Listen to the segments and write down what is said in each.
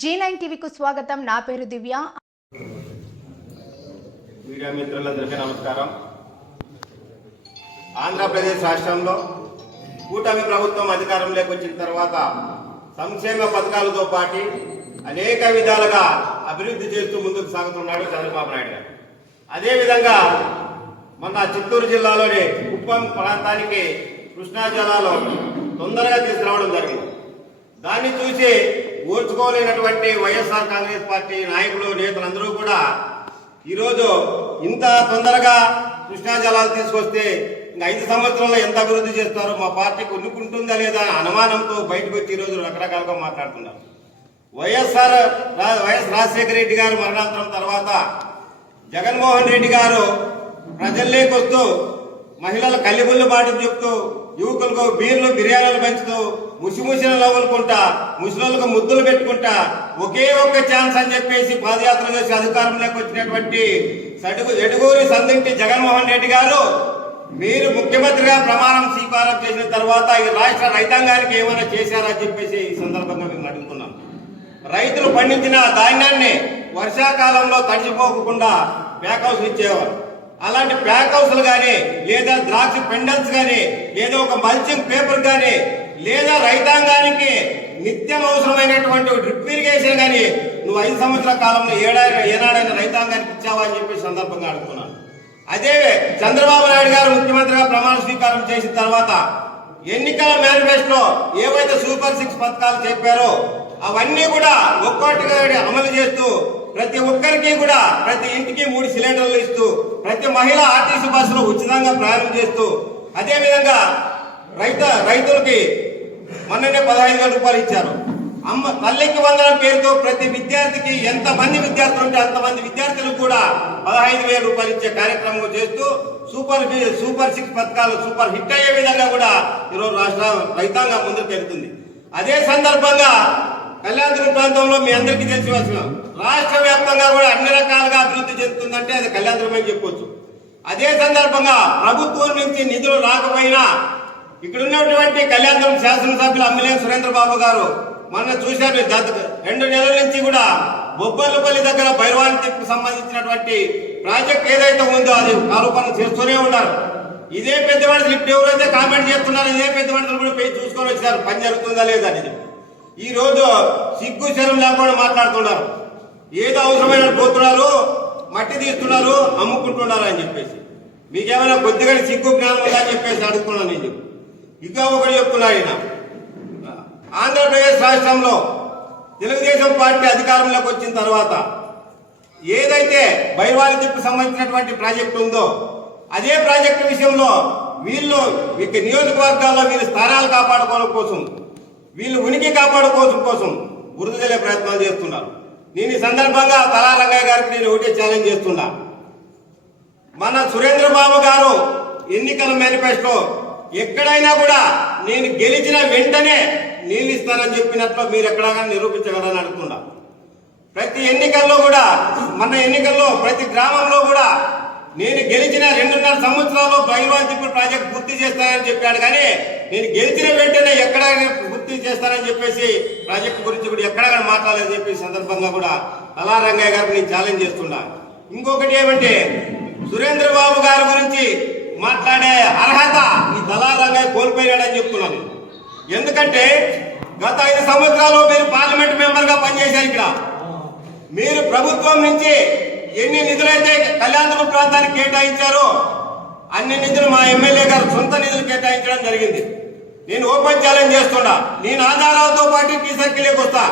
G nine టీవీకు స్వాగతం. నా పేరు దివ్య. మీడియా మిత్రులందరికీ నమస్కారం. ఆంధ్రప్రదేశ్ రాష్ట్రంలో కూటమి ప్రభుత్వం అధికారంలోకి వచ్చిన తర్వాత సంక్షేమ పథకాలతో పాటు అనేక విధాలుగా అభివృద్ధి చేస్తూ ముందుకు సాగుతున్నాడు చంద్రబాబు నాయుడు గారు. అదేవిధంగా మొన్న చిత్తూరు జిల్లాలోని కుప్పం ప్రాంతానికి కృష్ణా జలాలు తొందరగా తీసుకురావడం జరిగింది. దాన్ని చూసి ఓర్చుకోలేనటువంటి వైఎస్ఆర్ కాంగ్రెస్ పార్టీ నాయకులు నేతలందరూ కూడా ఈరోజు ఇంత తొందరగా కృష్ణా జలాలు తీసుకొస్తే ఇంకా ఐదు సంవత్సరాల్లో ఎంత అభివృద్ధి చేస్తారో మా పార్టీకి ఉన్నుకుంటుందా లేదా అని అనుమానంతో బయటకు వచ్చి ఈరోజు రకరకాలుగా మాట్లాడుతున్నారు. వైఎస్ఆర్ రా- వైఎస్ రాజశేఖర రెడ్డి గారు మరణాంతరం తర్వాత జగన్మోహన్ రెడ్డి గారు ప్రజల్లోకి వస్తూ మహిళల కల్లిబుల్లు మాటలు చెప్తూ యువకులకు బీర్లు బిర్యానీలు పెంచుతూ ముసిముసిన లవ్వులుకుంటా ముసలోళ్ళకు ముద్దులు పెట్టుకుంటా ఒకే ఒక్క ఛాన్స్ అని చెప్పేసి పాదయాత్ర చేసి అధికారంలోకి వచ్చినటువంటి సడుగు ఎడుగూరి సందింటి జగన్మోహన్ రెడ్డి గారు మీరు ముఖ్యమంత్రిగా ప్రమాణం స్వీకారం చేసిన తర్వాత ఈ రాష్ట్ర రైతాంగానికి ఏమైనా చేశారా అని చెప్పేసి ఈ సందర్భంగా మేము అడుగుతున్నాం. రైతులు పండించిన ధాన్యాన్ని వర్షాకాలంలో తడిచిపోకుండా ప్యాక్ హౌస్ ఇచ్చేవారు. అలాంటి ప్యాక్ హౌస్లు కానీ లేదా ద్రాక్ష పెండల్స్ కానీ లేదా ఒక మల్చింగ్ పేపర్ కానీ లేదా రైతాంగానికి నిత్యం అవసరమైనటువంటి డ్రిప్ ఇరిగేషన్ కానీ నువ్వు ఐదు సంవత్సరాల కాలంలో ఏడాది ఏనాడైనా రైతాంగానికి ఇచ్చావా అని చెప్పి సందర్భంగా అడుగుతున్నాను. అదే చంద్రబాబు నాయుడు గారు ముఖ్యమంత్రిగా ప్రమాణ స్వీకారం చేసిన తర్వాత ఎన్నికల మేనిఫెస్టో ఏవైతే సూపర్ సిక్స్ పథకాలు చెప్పారో అవన్నీ కూడా ఒక్కొక్కటిగా అమలు చేస్తూ ప్రతి ఒక్కరికి కూడా ప్రతి ఇంటికి మూడు సిలిండర్లు ఇస్తూ ప్రతి మహిళ ఆర్టీసీ బస్సులు ఉచితంగా ప్రయాణం చేస్తూ అదేవిధంగా రైతు రైత రైతులకి మొన్ననే పదహైదు వేల రూపాయలు ఇచ్చారు. అమ్మ తల్లికి వందనం పేరుతో ప్రతి విద్యార్థికి ఎంత మంది విద్యార్థులు ఉంటే అంతమంది విద్యార్థులకు కూడా పదహైదు వేల రూపాయలు ఇచ్చే కార్యక్రమం చేస్తూ సూపర్ బి- సూపర్ సిక్స్ పథకాలు సూపర్ హిట్ అయ్యే విధంగా కూడా ఈరోజు రాష్ట్ర రైతాంగం ముందుకు వెళ్తుంది. అదే సందర్భంగా కళ్యాణదుర్గ ప్రాంతంలో మీ అందరికీ తెలిసివలసిన రాష్ట్ర వ్యాప్తంగా కూడా అన్ని రకాలుగా అభివృద్ధి చెందుతుందంటే అది కళ్యాణదుర్గం అని చెప్పొచ్చు. అదే సందర్భంగా ప్రభుత్వం నుంచి నిధులు రాకపోయినా ఇక్కడ ఉన్నటువంటి కళ్యాణదుర్గం శాసనసభ్యులు అమ్మిలేని సురేంద్రబాబు గారు మొన్న చూశారు రెండు నెలల నుంచి కూడా బొబ్బర్లపల్లి దగ్గర భైరవాని తిప్పుకు సంబంధించినటువంటి ప్రాజెక్ట్ ఏదైతే ఉందో అది ఆరోపణ చేస్తూనే ఉన్నారు. ఇదే పెద్ద మనుషులు ఇప్పుడు ఎవరైతే కామెంట్ చేస్తున్నారో ఇదే పెద్ద మనుషులు కూడా పోయి చూసుకొని వచ్చారు. పని జరుగుతుందా లేదా అనేది. ఈ రోజు సిగ్గు శరం లేకుండా మాట్లాడుతున్నారు. ఏదో అవసరమైన పోతున్నారు మట్టి తీస్తున్నారు అమ్ముకుంటున్నారు అని చెప్పేసి. మీకేమైనా కొద్దిగా సిగ్గు జ్ఞానం ఉందా అని చెప్పేసి అడుగుతున్నాను నేను. ఇంకా ఒకటి చెప్తున్నా ఆయన. ఆంధ్రప్రదేశ్ రాష్ట్రంలో తెలుగుదేశం పార్టీ అధికారంలోకి వచ్చిన తర్వాత ఏదైతే బైవారి తిప్పు సంబంధించినటువంటి ప్రాజెక్టు ఉందో అదే ప్రాజెక్టు విషయంలో వీళ్ళు నియోజకవర్గాల్లో వీళ్ళ స్థానాలు కాపాడుకోవడం కోసం వీళ్ళు ఉనికి కాపాడుకోవడం కోసం బురద ప్రయత్నాలు చేస్తున్నారు. నేను ఈ సందర్భంగా తలా రంగయ్య గారికి నేను ఒకటే ఛాలెంజ్ చేస్తున్నా. మన సురేంద్ర బాబు గారు ఎన్నికల మేనిఫెస్టో ఎక్కడైనా కూడా నేను గెలిచిన వెంటనే నీళ్ళు ఇస్తానని చెప్పినట్లు మీరు ఎక్కడైనా నిరూపించగలరని అడుగుతున్నా. ప్రతి ఎన్నికల్లో కూడా మన ఎన్నికల్లో ప్రతి గ్రామంలో కూడా నేను గెలిచిన రెండున్నర సంవత్సరాల్లో బైవాన్ తిప్పు ప్రాజెక్ట్ పూర్తి చేస్తానని చెప్పాడు. కానీ నేను గెలిచిన వెంటనే ఎక్కడ పూర్తి చేస్తానని చెప్పేసి ప్రాజెక్ట్ గురించి కూడా ఎక్కడ మాట్లాడలేదని చెప్పి సందర్భంగా కూడా అలా రంగయ్య గారికి నేను ఛాలెంజ్ చేస్తున్నా. ఇంకొకటి ఏమంటే సురేంద్ర బాబు గారి గురించి మాట్లాడే అర్హత ఈ దళార్ రంగయ్య కోల్పోయాడని చెప్తున్నాను. ఎందుకంటే గత ఐదు సంవత్సరాలు మీరు పార్లమెంట్ మెంబర్గా పనిచేశారు ఇక్కడ. మీరు ప్రభుత్వం నుంచి ఎన్ని నిధులైతే కళ్యాణదుర్గం ప్రాంతానికి కేటాయించారో అన్ని నిధులు మా ఎమ్మెల్యే గారు సొంత నిధులు కేటాయించడం జరిగింది. నేను ఓపెన్ ఛాలెంజ్ చేస్తున్నా. నేను ఆధారాలతో పాటు టీ సర్కిల్కి వస్తా.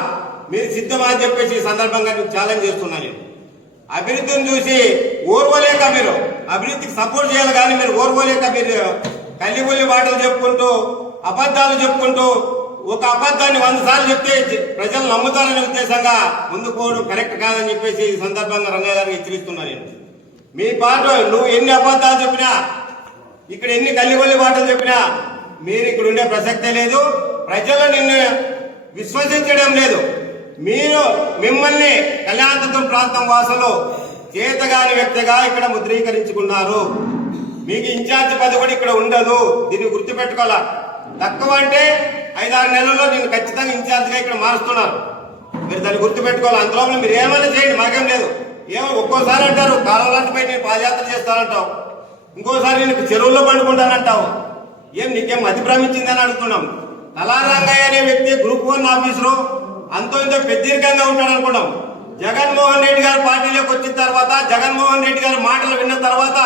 మీరు సిద్ధమా అని చెప్పేసి ఈ సందర్భంగా నేను ఛాలెంజ్ చేస్తున్నా నేను. అభివృద్ధిని చూసి ఓర్వలేక మీరు. అభివృద్ధికి సపోర్ట్ చేయాలి కానీ మీరు ఓర్వలేక మీరు కల్లిబుల్లి మాటలు చెప్పుకుంటూ అబద్ధాలు చెప్పుకుంటూ ఒక అబద్ధాన్ని వంద సార్లు చెప్తే ప్రజలు నమ్ముతారనే ఉద్దేశంగా ముందుకు పోవడం కరెక్ట్ కాదని చెప్పేసి ఈ సందర్భంగా రంగయ్య గారికి హెచ్చరిస్తున్నా నేను. మీ పాట నువ్వు ఎన్ని అబద్ధాలు చెప్పినా ఇక్కడ ఎన్ని కల్లిబొల్లి మాటలు చెప్పినా మీరు ఇక్కడ ఉండే ప్రసక్తే లేదు. ప్రజలు నిన్ను విశ్వసించడం లేదు. మీరు మిమ్మల్ని కళ్యాణదుర్గం ప్రాంతం వాసులు చేతగాని వ్యక్తిగా ఇక్కడ ముద్రీకరించుకున్నారు. మీకు ఇన్ఛార్జ్ పదవి కూడా ఇక్కడ ఉండదు. దీన్ని గుర్తుపెట్టుకోవాలా? తక్కువ అంటే ఐదారు నెలల్లో నేను ఖచ్చితంగా ఇన్ఛార్జ్గా ఇక్కడ మారుస్తున్నాను. మీరు దాన్ని గుర్తుపెట్టుకోవాలి? అందులో మీరు ఏమైనా చేయండి మాకేం లేదు. ఏమో ఒక్కోసారి అంటారు కాలాలంటపై నేను పాదయాత్ర చేస్తానంటావు. ఇంకోసారి నేను చెరువుల్లో పండుకుంటానంటావు. ఏం నీకేం మతి అని అడుగుతున్నాం తలారంగయ్య అనే వ్యక్తి గ్రూప్ వన్ ఆఫీసులో అంతో ఇంతో పెద్దీర్ఘంగా ఉంటాడు అనుకున్నాం. జగన్మోహన్ రెడ్డి గారు పార్టీలోకి వచ్చిన తర్వాత జగన్మోహన్ రెడ్డి గారు మాటలు విన్న తర్వాత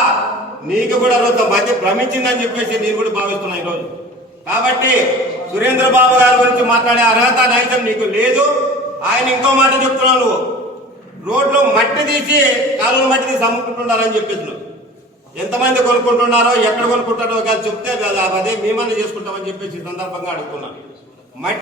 నీకు కూడా కొంత మధ్య భ్రమించిందని చెప్పేసి నేను కూడా భావిస్తున్నా ఈరోజు. కాబట్టి సురేంద్ర బాబు గారి గురించి మాట్లాడే అర్హత నైజం నీకు లేదు. ఆయన ఇంకో మాట చెప్తున్నావు నువ్వు రోడ్లో మట్టి తీసి కాలువలు మట్టి తీసి అమ్ముకుంటున్నారని చెప్పేసి ఎంతమంది కొనుక్కుంటున్నారో ఎక్కడ కొనుక్కుంటారో కాదు చెప్తే కదా అదే మేమన్నా చేసుకుంటామని చెప్పేసి సందర్భంగా అడుగుతున్నాను